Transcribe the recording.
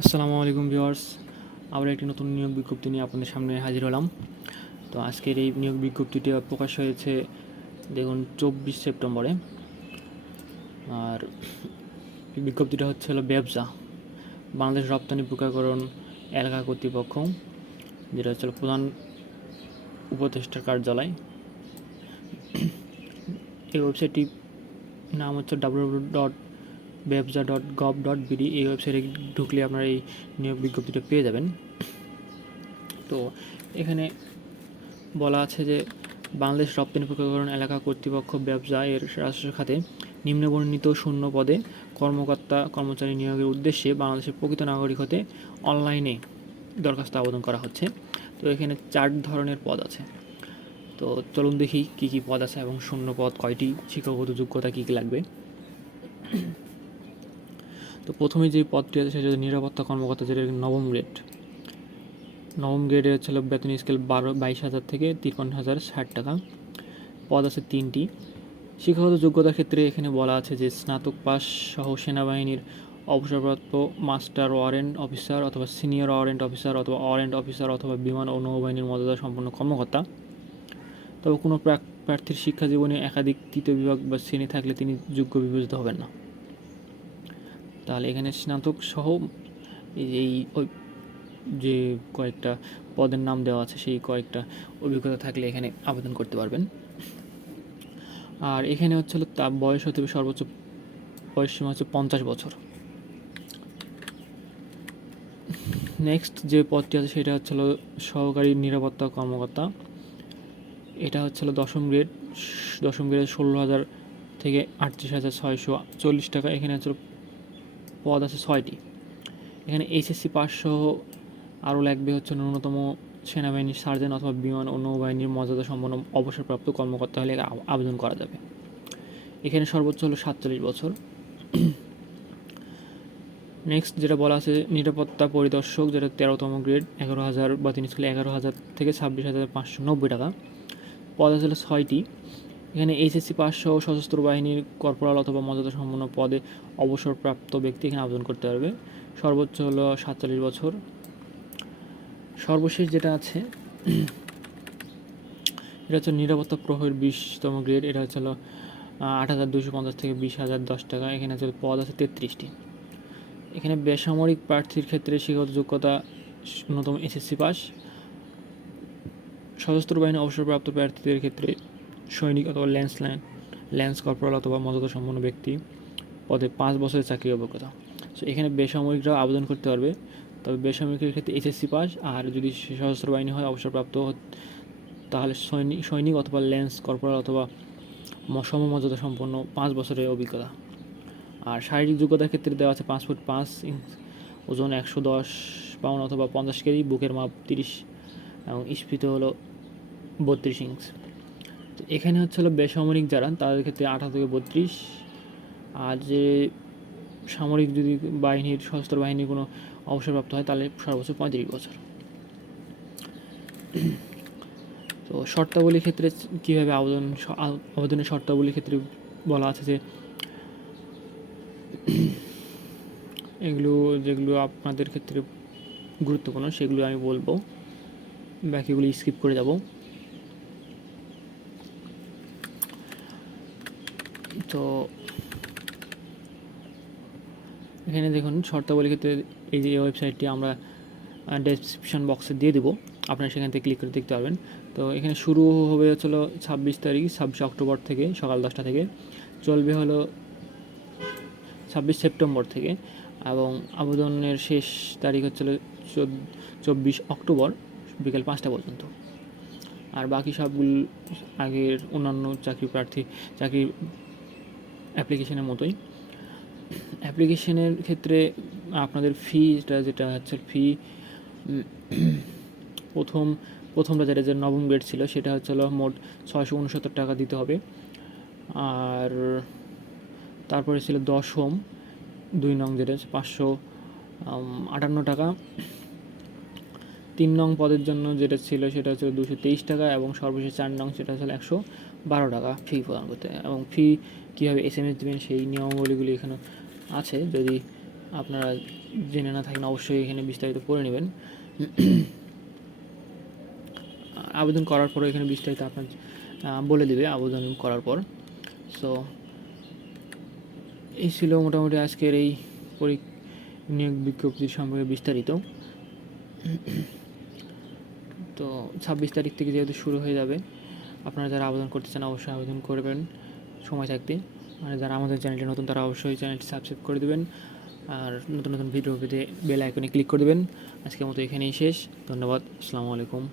আসসালামু আলাইকুম ভিউয়ার্স, আবার একটি নতুন নিয়োগ বিজ্ঞপ্তি নিয়ে আপনাদের সামনে হাজির হলাম। তো আজকের এই নিয়োগ বিজ্ঞপ্তিটি প্রকাশ হয়েছে দেখুন 24 সেপ্টেম্বরে। আর বিজ্ঞপ্তিটা হলো ব্যবসা বাংলাদেশ রপ্তানি প্রক্রিয়াকরণ এলাকা কর্তৃপক্ষ, যেটা প্রধান উপদেষ্টার কার্যালয়। এই ওয়েবসাইটটি নাম www.ব্যবসা.gov.bd। এই ওয়েবসাইটে ঢুকলে আপনারা এই নিয়োগ বিজ্ঞপ্তিটা পেয়ে যাবেন। তো এখানে বলা আছে যে বাংলাদেশ রপ্তানি প্রক্রিয়াকরণ এলাকা কর্তৃপক্ষ ব্যবসা এর রাজস্ব খাতে নিম্নবর্ণিত শূন্য পদে কর্মকর্তা কর্মচারী নিয়োগের উদ্দেশ্যে বাংলাদেশের প্রকৃত নাগরিক হতে অনলাইনে দরখাস্ত আবেদন করা হচ্ছে। তো এখানে 4 ধরনের পদ আছে। তো চলুন দেখি কী কী পদ আছে এবং শূন্য পদ কয়টি, শিক্ষাগত যোগ্যতা কী কী লাগবে। তো প্রথমে যে পদটি আছে সেটা হচ্ছে নিরাপত্তা কর্মকর্তা, যেটা নবম গ্রেডে বেতন স্কেল 22,000 থেকে 53,060 টাকা। পদ আছে 3টি। শিক্ষাগত যোগ্যতার ক্ষেত্রে এখানে বলা আছে যে স্নাতক পাস সহ সেনাবাহিনীর অবসরপ্রাপ্ত মাস্টার ওয়ারেন্ট অফিসার অথবা সিনিয়র ওয়ারেন্ট অফিসার অথবা ওয়ারেন্ট অফিসার অথবা বিমান ও নৌবাহিনীর মর্যাদা সম্পন্ন কর্মকর্তা। তবে কোনো প্রার্থীর শিক্ষা জীবনে একাধিক তৃতীয় বিভাগ বা শ্রেণী থাকলে তিনি যোগ্য বিবেচিত হবেন না। তাহলে এখানে স্নাতক সহ এই যে কয়েকটা পদের নাম দেওয়া আছে সেই কয়েকটা অভিজ্ঞতা থাকলে এখানে আবেদন করতে পারবেন। আর এখানে তার বয়স হতে হবে সর্বোচ্চ বয়স সীমা 50 বছর। নেক্সট যে পদটি আছে সেটা সহকারী নিরাপত্তা কর্মকর্তা। এটা 10ম গ্রেড 16,000 থেকে 38,640 টাকা। এখানে পদ আছে 6টি। এখানে এইচএসসি পাস সহ আরও লাগবে ন্যূনতম সেনাবাহিনীর সার্জেন্ট অথবা বিমান ও নৌবাহিনীর মর্যাদা সম্পন্ন অবসরপ্রাপ্ত কর্মকর্তা হলে আবেদন করা যাবে। এখানে সর্বোচ্চ 47 বছর। নেক্সট যেটা বলা আছে নিরাপত্তা পরিদর্শক, যেটা 13তম গ্রেড 11,000 বা 11,000 থেকে 26,590 টাকা। পদ আছে 6টি। এখানে এইচএসসি পাস সহ সশস্ত্র বাহিনীর কর্পোরাল অথবা মর্যাদা সম্পন্ন পদে অবসরপ্রাপ্ত ব্যক্তি এখানে আবেদন করতে পারবে। সর্বোচ্চ 47 বছর। সর্বশেষ যেটা আছে এটা নিরাপত্তা প্রহরীর 20তম গ্রেড। এটা 8,250 থেকে 20,010 টাকা। এখানে পদ আছে 33টি। এখানে বেসামরিক প্রার্থীর ক্ষেত্রে শিক্ষাগত যোগ্যতা ন্যূনতম এসএসসি পাস। সশস্ত্র বাহিনী অবসরপ্রাপ্ত প্রার্থীদের ক্ষেত্রে সৈনিক অথবা ল্যান্স কর্পোরাল অথবা মর্যাদা সম্পন্ন ব্যক্তি পদে 5 বছরের চাকরি অভিজ্ঞতা। সো এখানে বেসামরিকরাও আবেদন করতে পারবে। তবে বেসামরিকের ক্ষেত্রে এইচএসসি পাস, আর যদি সশস্ত্র বাহিনী হয় অবসরপ্রাপ্ত তাহলে সৈনিক অথবা ল্যান্স কর্পোরাল অথবা সমমর্যাদা সম্পন্ন 5 বছরের অভিজ্ঞতা। আর শারীরিক যোগ্যতার ক্ষেত্রে দেওয়া আছে 5 ফুট 5 ইঞ্চ, ওজন 110 পাউন্ড অথবা 50 কেজি, বুকের মাপ 30 এবং স্ফীত 32 ইঞ্চ। তো এখানে বেসামরিক যারা তাদের ক্ষেত্রে 18 থেকে 32। আর যে সামরিক যদি বাহিনীর সশস্ত্র বাহিনীর কোনো অবসরপ্রাপ্ত হয় তাহলে সর্বোচ্চ 35 বছর। তো শর্তাবলীর ক্ষেত্রে কীভাবে আবেদনের শর্তাবলীর ক্ষেত্রে বলা আছে যে যেগুলো আপনাদের ক্ষেত্রে গুরুত্বপূর্ণ সেগুলো আমি বলবো, বাকিগুলো স্কিপ করে যাব। তো এখানে দেখুন শর্তাবলীর ক্ষেত্রে এই যে ওয়েবসাইটটি আমরা ডেসক্রিপশন বক্সে দিয়ে দেবো, আপনারা সেখান থেকে ক্লিক করে দেখতে পারবেন। তো এখানে শুরু হবে 26 অক্টোবর থেকে সকাল 10টা থেকে, চলবে 26 সেপ্টেম্বর থেকে, এবং আবেদনের শেষ তারিখ 24 অক্টোবর বিকেল 5টা পর্যন্ত। আর বাকি সবগুলো আগের অন্যান্য চাকরি অ্যাপ্লিকেশনের মতোই। অ্যাপ্লিকেশনের ক্ষেত্রে আপনাদের যেটা ফি প্রথমটা যেটা যে নবম গ্রেড ছিল সেটা মোট 669 টাকা দিতে হবে। আর তারপরে ছিল 10ম 2 নং যেটা 558 টাকা। 3 নং পদের জন্য যেটা ছিল সেটা 223 টাকা, এবং সর্বশেষ 4 নং সেটা 112 টাকা ফি প্রদান করতে। এবং ফি কীভাবে SMS দেবেন সেই নিয়মাবলীগুলি এখানে আছে, যদি আপনারা জেনে না থাকেন অবশ্যই এখানে বিস্তারিত পড়ে নেবেন। আবেদন করার পরে এখানে বিস্তারিত আপনার বলে দেবে আবেদন করার পর। সো এই ছিল মোটামুটি আজকের এই নিয়োগ বিজ্ঞপ্তির সম্পর্কে বিস্তারিত। তো 26 তারিখ থেকে যেহেতু শুরু হয়ে যাবে, আপনারা যারা আবেদন করতে চান অবশ্যই আবেদন করবেন সময় থাকতে। আর যারা আমাদের চ্যানেলটি নতুন তারা অবশ্যই চ্যানেলটি সাবস্ক্রাইব করে দেবেন, আর নতুন নতুন ভিডিও পেতে বেল আইকনে ক্লিক করে দেবেন। আজকের মতো এখানেই শেষ। ধন্যবাদ। আসসালামু আলাইকুম।